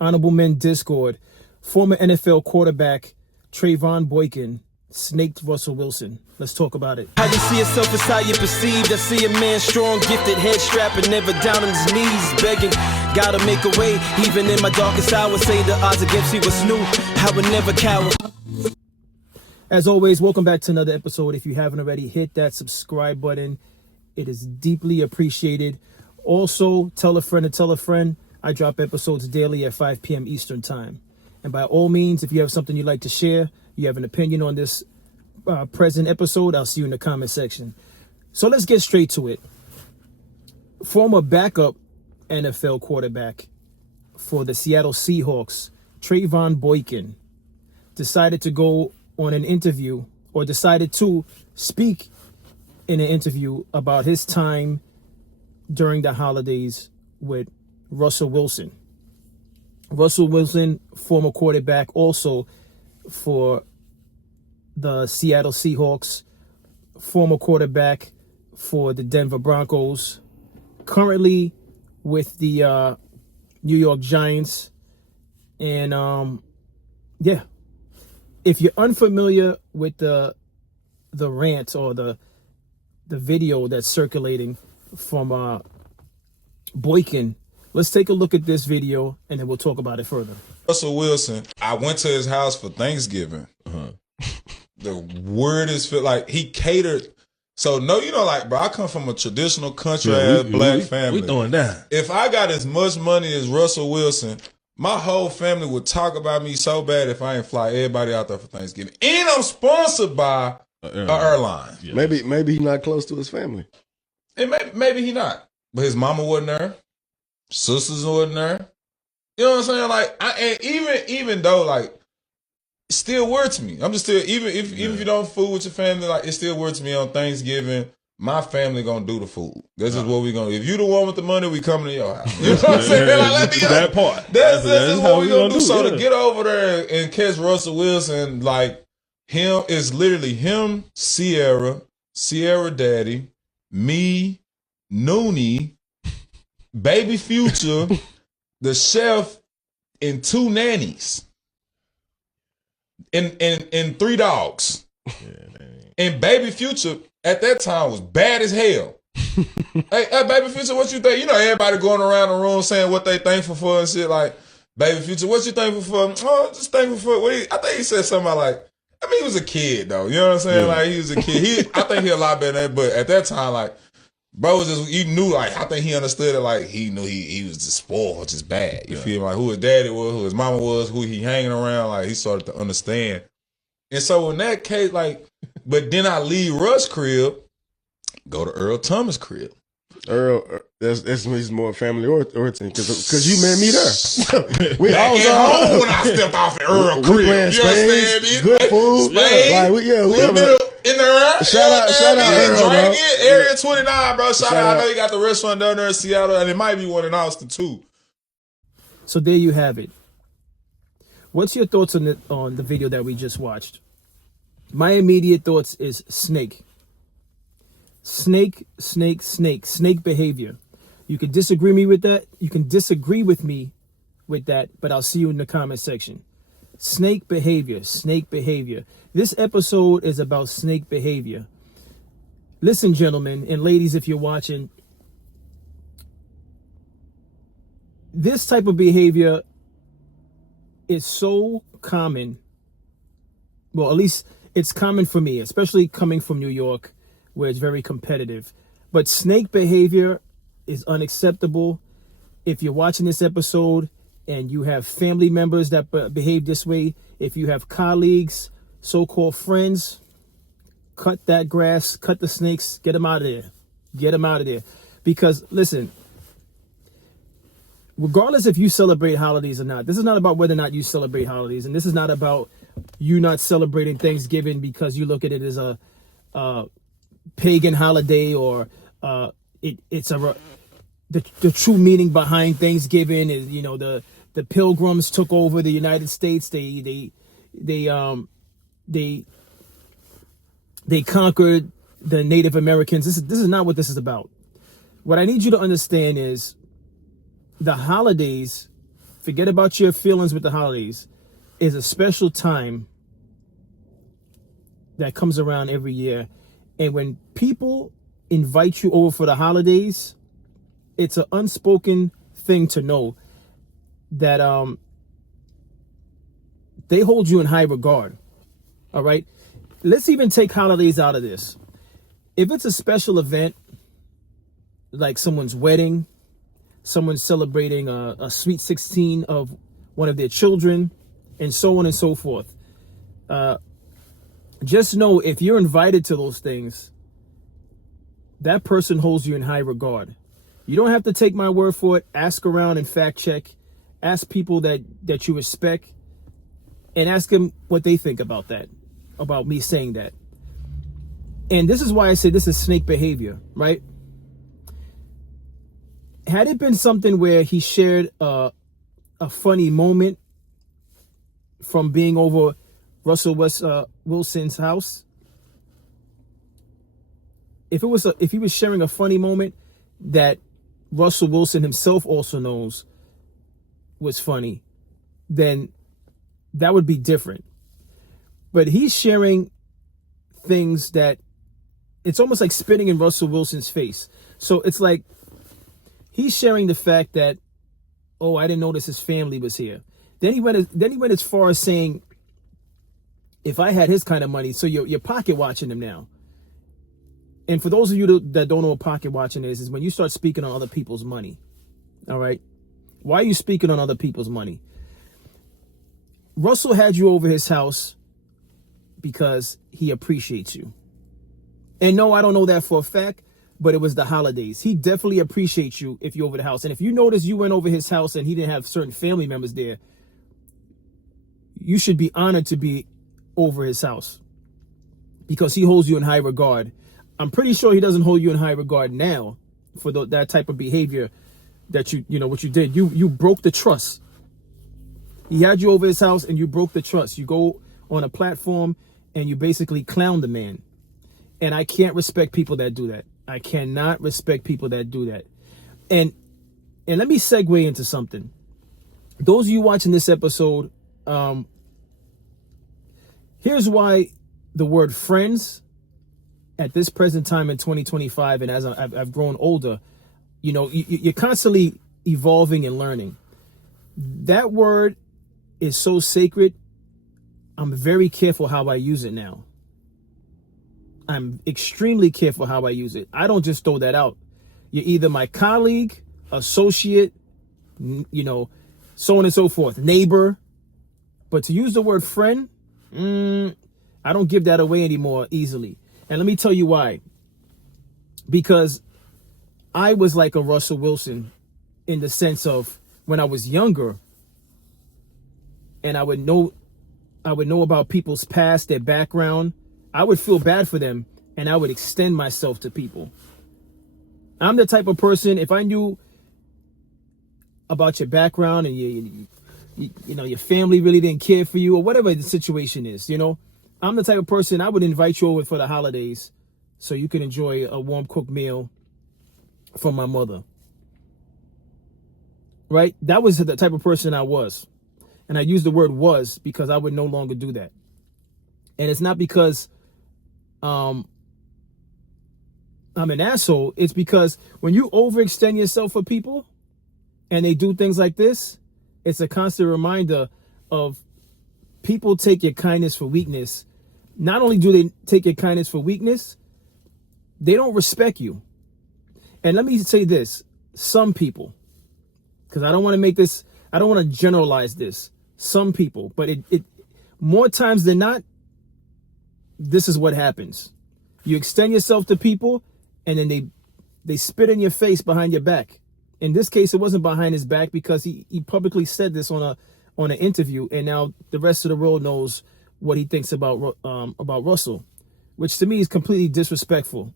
Honorable Men Discord, former NFL quarterback Trayvon Boykin snaked Russell Wilson. Let's talk about it. How you see yourself is how you perceived. I see a man strong, gifted, head strapping, never down on his knees, begging. Gotta make a way, even in my darkest hour. Say the odds against me was new. I would never cower. As always, welcome back to another episode. If you haven't already, hit that subscribe button. It is deeply appreciated. Also, tell a friend to tell a friend. I drop episodes daily at 5 p.m. Eastern time. And by all means, if you have something you'd like to share, you have an opinion on this present episode, I'll see you in the comment section. So let's get straight to it. Former backup NFL quarterback for the Seattle Seahawks, Trayvon Boykin, decided to go on an interview, or decided to speak in an interview about his time during the holidays with Russell Wilson. Russell Wilson, former quarterback also for the Seattle Seahawks, former quarterback for the Denver Broncos, currently with the New York Giants. And yeah, if you're unfamiliar with the rant or the video that's circulating from Boykin, let's take a look at this video and then we'll talk about it further. Russell Wilson, I went to his house for Thanksgiving. The weirdest feel like he catered. So no, you know, like, bro, I come from a traditional country black family. We throwing down. If I got as much money as Russell Wilson, my whole family would talk about me so bad if I ain't fly everybody out there for Thanksgiving. And I'm sponsored by an airline. Yeah. Maybe he's not close to his family. And maybe he not. But his mama wasn't there. Sisters wasn't there. You know what I'm saying? Like, and even though, like, it's still weird to me. I'm just still, even if you don't food with your family, like, it's still weird to me on Thanksgiving. My family gonna do the food. This is what we gonna do. If you the one with the money, we coming to your house. You know what I'm saying? Like, let me that part. That's what we gonna do. So yeah. to get over there and catch Russell Wilson, like, him, is literally him, Sierra Daddy, me, Noonie, Baby Future, the chef, and 2 nannies. And 3 dogs. And Baby Future at that time was bad as hell. hey, Baby Future, what you think? You know, everybody going around the room saying what they thankful for and shit. Like, Baby Future, what you thankful for? Oh, just thankful for what I think he said something about, like, I mean, he was a kid though. You know what I'm saying? Yeah. Like, he was a kid. I think he a lot better than that, but at that time, like, bro was just, you knew, like, I think he understood it, like, he knew he was just spoiled, just bad. You feel me? Like, who his daddy was, who his mama was, who he hanging around, like, he started to understand. And so in that case, like, but then I leave Russ' crib, go to Earl Thomas' crib. Earl, that's more family origin because you met me there. We all was home when I stepped off at Earl crib. We playing spades, good food. Spades, like, we in there. Shout out Earl, bro. Area 29, bro. Shout out. I know you got the restaurant down there in Seattle, and it might be one in Austin too. So there you have it. What's your thoughts on the video that we just watched? My immediate thoughts is snake. Snake behavior. You can disagree me with that. You can disagree with me with that, but I'll see you in the comment section. Snake behavior. This episode is about snake behavior. Listen, gentlemen and ladies, if you're watching, this type of behavior is so common. Well, at least it's common for me, especially coming from New York, where it's very competitive. But snake behavior is unacceptable. If you're watching this episode and you have family members that behave this way, if you have colleagues, so-called friends, cut that grass, cut the snakes, get them out of there. Get them out of there. Because, listen, regardless if you celebrate holidays or not, this is not about whether or not you celebrate holidays, and this is not about you not celebrating Thanksgiving because you look at it as a pagan holiday, or it's the true meaning behind Thanksgiving is, you know, the Pilgrims took over the United States. They conquered the Native Americans. This is not what this is about. What I need you to understand is the holidays forget about your feelings with the holidays, is a special time that comes around every year. And when people invite you over for the holidays, it's an unspoken thing to know that they hold you in high regard. All right. Let's even take holidays out of this. If it's a special event, like someone's wedding, someone's celebrating a sweet 16 of one of their children, and so on and so forth, just know if you're invited to those things, that person holds you in high regard. You don't have to take my word for it. Ask around and fact check. Ask people that you respect, and ask them what they think about that, about me saying that. And this is why I say this is snake behavior, right? Had it been something where he shared a funny moment from being over Russell Wilson's house, if he was sharing a funny moment that Russell Wilson himself also knows was funny, then that would be different. But he's sharing things that it's almost like spitting in Russell Wilson's face. So it's like he's sharing the fact that, oh, I didn't notice his family was here. Then he went as far as saying, if I had his kind of money, so you're pocket watching him now. And for those of you that don't know what pocket watching is when you start speaking on other people's money. All right. Why are you speaking on other people's money? Russell had you over his house because he appreciates you. And no, I don't know that for a fact, but it was the holidays. He definitely appreciates you if you're over the house. And if you notice you went over his house and he didn't have certain family members there, you should be honored to be over his house because he holds you in high regard. I'm pretty sure he doesn't hold you in high regard now for that type of behavior that you know what you did. You broke the trust. He had you over his house and you broke the trust. You go on a platform and you basically clown the man. And I can't respect people that do that. I cannot respect people that do that. And let me segue into something. Those of you watching this episode, here's why the word friends at this present time in 2025, and as I've grown older, you know, you're constantly evolving and learning. That word is so sacred. I'm very careful how I use it now. I'm extremely careful how I use it. I don't just throw that out. You're either my colleague, associate, you know, so on and so forth, neighbor. But to use the word friend, I don't give that away anymore easily. And let me tell you why. Because I was like a Russell Wilson in the sense of when I was younger and I would know about people's past, their background, I would feel bad for them and I would extend myself to people. I'm the type of person, if I knew about your background and you know, your family really didn't care for you or whatever the situation is, you know, I'm the type of person I would invite you over for the holidays so you can enjoy a warm cooked meal from my mother. Right? That was the type of person I was. And I use the word was because I would no longer do that. And it's not because I'm an asshole. It's because when you overextend yourself for people and they do things like this, it's a constant reminder of people take your kindness for weakness. Not only do they take your kindness for weakness, they don't respect you. And let me say this, some people, because I don't want to generalize this. Some people, but it more times than not, this is what happens. You extend yourself to people and then they spit in your face behind your back. In this case, it wasn't behind his back because he publicly said this on an interview, and now the rest of the world knows what he thinks about Russell, which to me is completely disrespectful.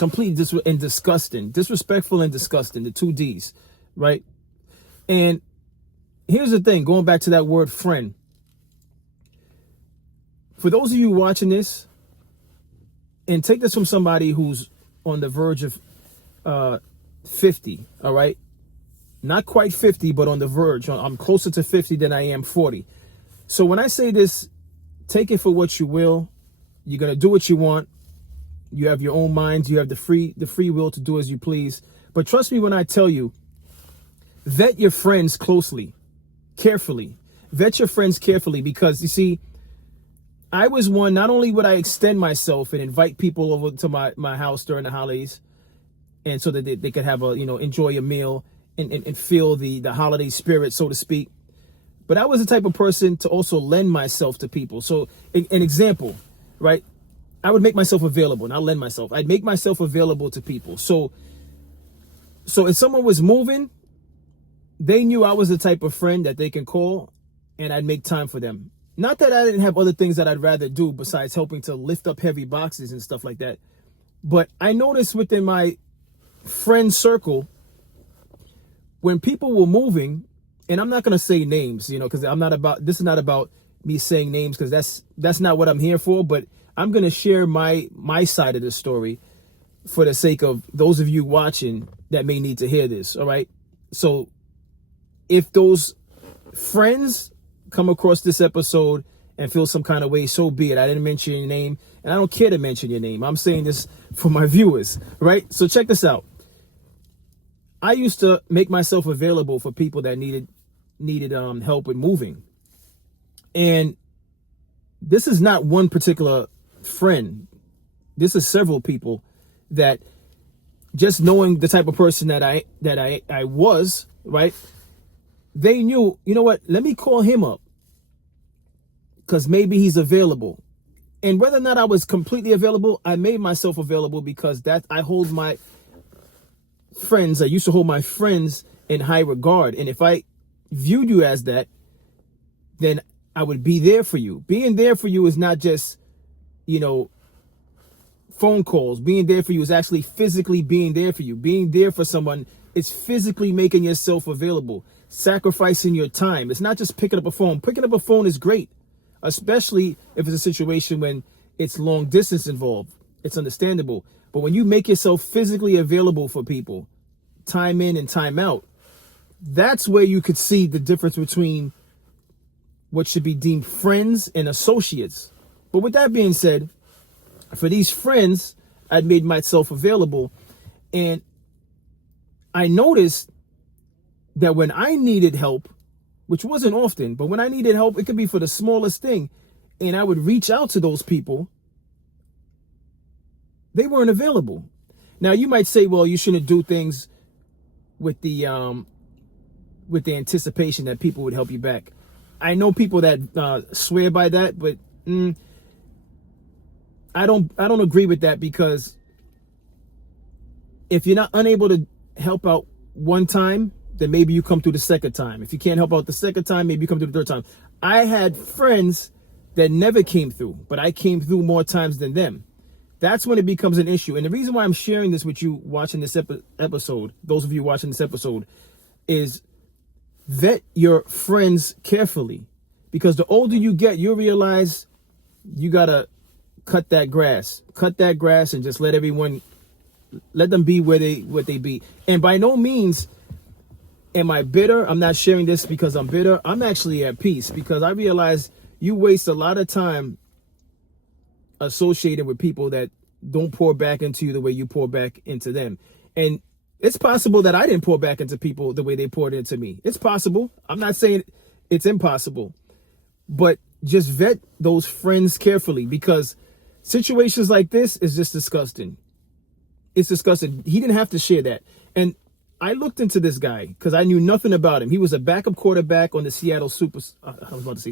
And disgusting. Disrespectful and disgusting, the two D's, right? And here's the thing, going back to that word friend. For those of you watching this, and take this from somebody who's on the verge of 50, all right? not quite 50, but on the verge. I'm closer to 50 than I am 40. So when I say this, take it for what you will. You're going to do what you want. You have your own minds. You have the free will to do as you please. But trust me when I tell you, vet your friends closely, carefully. Vet your friends carefully, because you see, I was one, not only would I extend myself and invite people over to my house during the holidays, and so that they could have enjoy a meal and feel the holiday spirit, so to speak. But I was the type of person to also lend myself to people. So an example, right? I would make myself available, not lend myself. I'd make myself available to people. So if someone was moving, they knew I was the type of friend that they can call and I'd make time for them. Not that I didn't have other things that I'd rather do besides helping to lift up heavy boxes and stuff like that. But I noticed within my friend circle, when people were moving, and I'm not going to say names, because this is not about me saying names, because that's not what I'm here for. But I'm going to share my side of the story for the sake of those of you watching that may need to hear this. All right. So if those friends come across this episode and feel some kind of way, so be it. I didn't mention your name, and I don't care to mention your name. I'm saying this for my viewers, right? So check this out. I used to make myself available for people that needed help with moving. And this is not one particular friend. This is several people that, just knowing the type of person that I was, right? They knew, you know what, let me call him up, because maybe he's available. And whether or not I was completely available, I made myself available, because I hold my friends, I used to hold my friends in high regard. And if I viewed you as that, then I would be there for you. Being there for you is not just, phone calls. Being there for you is actually physically being there for you. Being there for someone is physically making yourself available, sacrificing your time. It's not just picking up a phone. Picking up a phone is great, especially if it's a situation when it's long distance involved. It's understandable. But when you make yourself physically available for people, time in and time out, that's where you could see the difference between what should be deemed friends and associates. But with that being said, for these friends, I'd made myself available. And I noticed that when I needed help, which wasn't often, but when I needed help, it could be for the smallest thing, and I would reach out to those people, they weren't available. Now, you might say, well, you shouldn't do things with the anticipation that people would help you back. I know people that swear by that, but I don't agree with that, because if you're not unable to help out one time, then maybe you come through the second time. If you can't help out the second time, maybe you come through the third time. I had friends that never came through, but I came through more times than them. That's when it becomes an issue. And the reason why I'm sharing this with you watching this episode, those of you watching this episode, is vet your friends carefully. Because the older you get, you'll realize you got to cut that grass and just let them be what they be. And by no means am I bitter. I'm not sharing this because I'm bitter. I'm actually at peace, because I realize you waste a lot of time associated with people that don't pour back into you the way you pour back into them. And it's possible that I didn't pour back into people the way they poured into me. It's possible. I'm not saying it's impossible, but just vet those friends carefully, because situations like this is just disgusting. It's disgusting. He didn't have to share that. And I looked into this guy because I knew nothing about him. He was a backup quarterback on the Seattle Supersonics,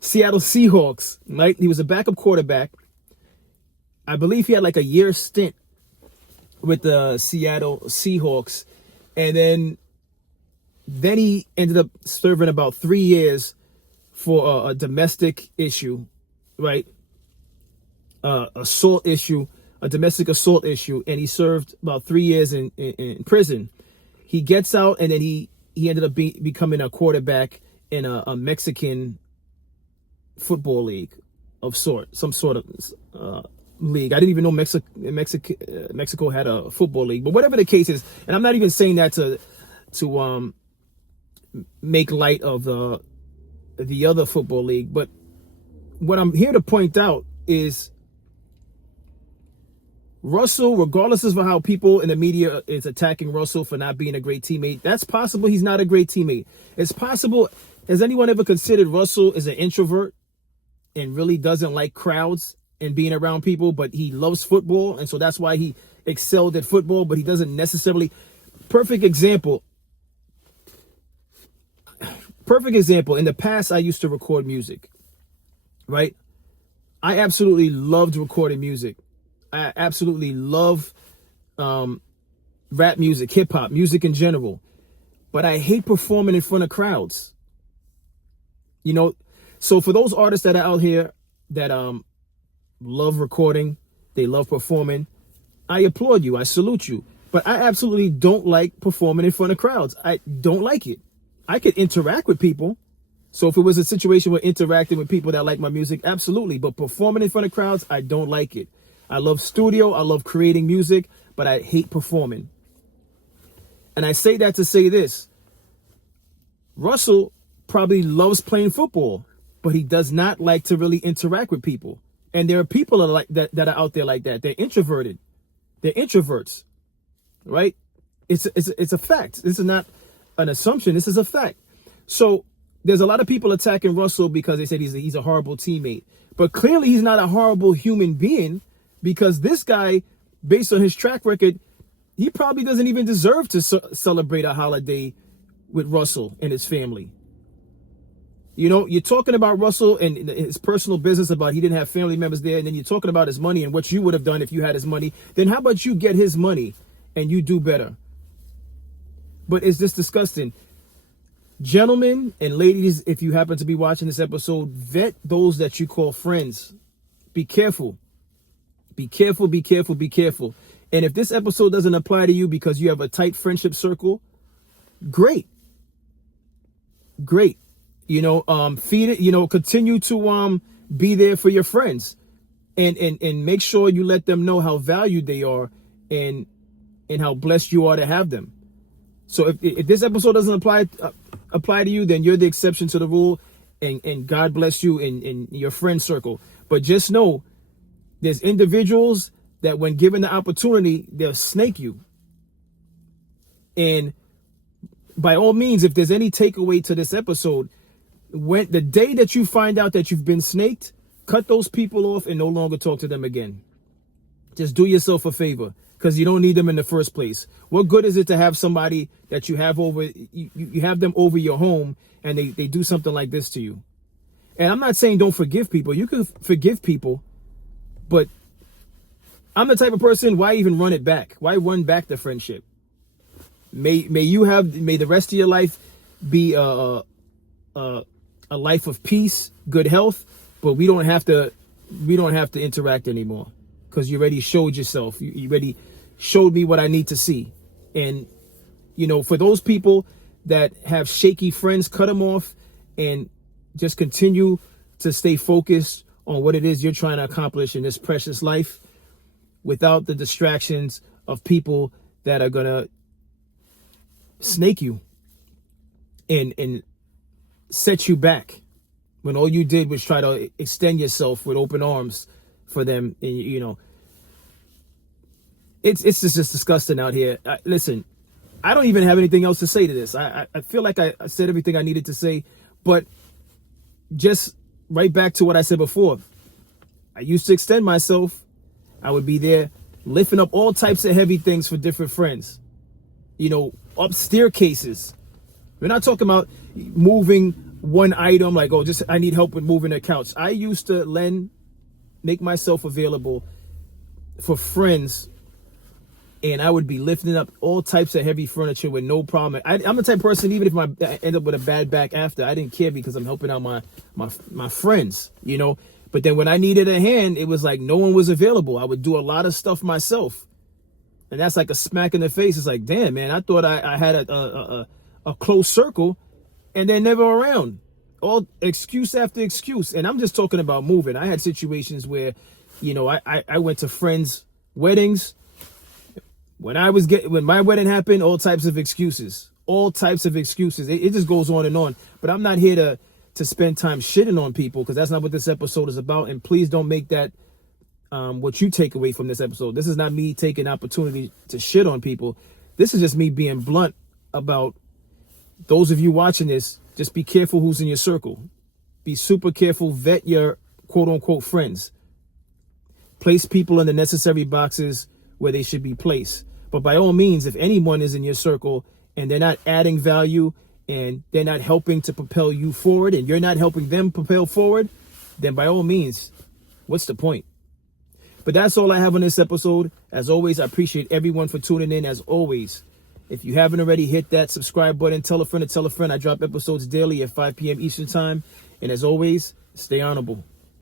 Seattle Seahawks, right? He was a backup quarterback. I believe he had like a year stint with the Seattle Seahawks. And then he ended up serving about 3 years for a domestic issue, right? A domestic assault issue, and he served about 3 years in prison. He gets out, and then he ended up becoming a quarterback in a Mexican football league of some sort of league. I didn't even know Mexico had a football league, but whatever the case is, and I'm not even saying that to make light of the other football league. But what I'm here to point out is Russell, regardless of how people in the media is attacking Russell for not being a great teammate, that's possible he's not a great teammate. It's possible. Has anyone ever considered Russell is an introvert and really doesn't like crowds and being around people, but he loves football, and so that's why he excelled at football, but he doesn't necessarily. Perfect example. In the past, I used to record music, right? I absolutely loved recording music. I absolutely love rap music, hip hop, music in general. But I hate performing in front of crowds. You know, so for those artists that are out here that love recording, they love performing, I applaud you, I salute you. But I absolutely don't like performing in front of crowds. I don't like it. I could interact with people. So if it was a situation where interacting with people that like my music, absolutely. But performing in front of crowds, I don't like it. I love studio, I love creating music, but I hate performing. And I say that to say this. Russell probably loves playing football, but he does not like to really interact with people. And there are people that are out there like that. They're introverted. They're introverts, right? It's a fact. This is not an assumption. This is a fact. So there's a lot of people attacking Russell because they said he's a horrible teammate. But clearly he's not a horrible human being, because this guy, based on his track record, he probably doesn't even deserve to celebrate a holiday with Russell and his family. You know, you're talking about Russell and his personal business about he didn't have family members there, and then you're talking about his money and what you would have done if you had his money. Then how about you get his money and you do better? But it's just disgusting. Gentlemen and ladies, if you happen to be watching this episode, vet those that you call friends. Be careful. Be careful, be careful, be careful. And if this episode doesn't apply to you because you have a tight friendship circle, great. Great. You know, feed it, you know, continue to be there for your friends and make sure you let them know how valued they are and how blessed you are to have them. So if this episode doesn't apply to you, then you're the exception to the rule, and God bless you in your friend circle. But just know there's individuals that when given the opportunity, they'll snake you. And by all means, if there's any takeaway to this episode, when the day that you find out that you've been snaked, cut those people off and no longer talk to them again. Just do yourself a favor, because you don't need them in the first place. What good is it to have somebody that you have over, you have them over your home and they do something like this to you? And I'm not saying don't forgive people. You can forgive people, but I'm the type of person, why even run it back? Why run back the friendship? May the rest of your life be a life of peace, good health, but we don't have to interact anymore, because you already showed yourself. You already showed me what I need to see. And, you know, for those people that have shaky friends, cut them off and just continue to stay focused on what it is you're trying to accomplish in this precious life, without the distractions of people that are going to snake you and set you back when all you did was try to extend yourself with open arms for them. And, you know, it's just disgusting out here. Listen, I don't even have anything else to say to this. I feel like I said everything I needed to say, but just right back to what I said before. I used to extend myself. I would be there lifting up all types of heavy things for different friends. You know, up staircases. We're not talking about moving one item like, oh, just I need help with moving a couch. I used to make myself available for friends, and I would be lifting up all types of heavy furniture with no problem. I'm the type of person, even if I end up with a bad back after, I didn't care, because I'm helping out my friends, you know. But then when I needed a hand, it was like no one was available. I would do a lot of stuff myself. And that's like a smack in the face. It's like, damn, man, I thought I had a close circle, and they're never around. All excuse after excuse. And I'm just talking about moving. I had situations where, you know, I went to friends' weddings. When my wedding happened, all types of excuses. all types of excuses. It just goes on and on. But I'm not here to spend time shitting on people, because that's not what this episode is about. And please don't make that what you take away from this episode. This is not me taking opportunity to shit on people. This is just me being blunt about those of you watching this. Just be careful who's in your circle. Be super careful. Vet your quote unquote friends. Place people in the necessary boxes where they should be placed. But by all means, if anyone is in your circle and they're not adding value and they're not helping to propel you forward and you're not helping them propel forward, then by all means, what's the point? But that's all I have on this episode. As always, I appreciate everyone for tuning in. As always, if you haven't already, hit that subscribe button. Tell a friend to tell a friend. I drop episodes daily at 5 p.m. Eastern Time. And as always, stay honorable.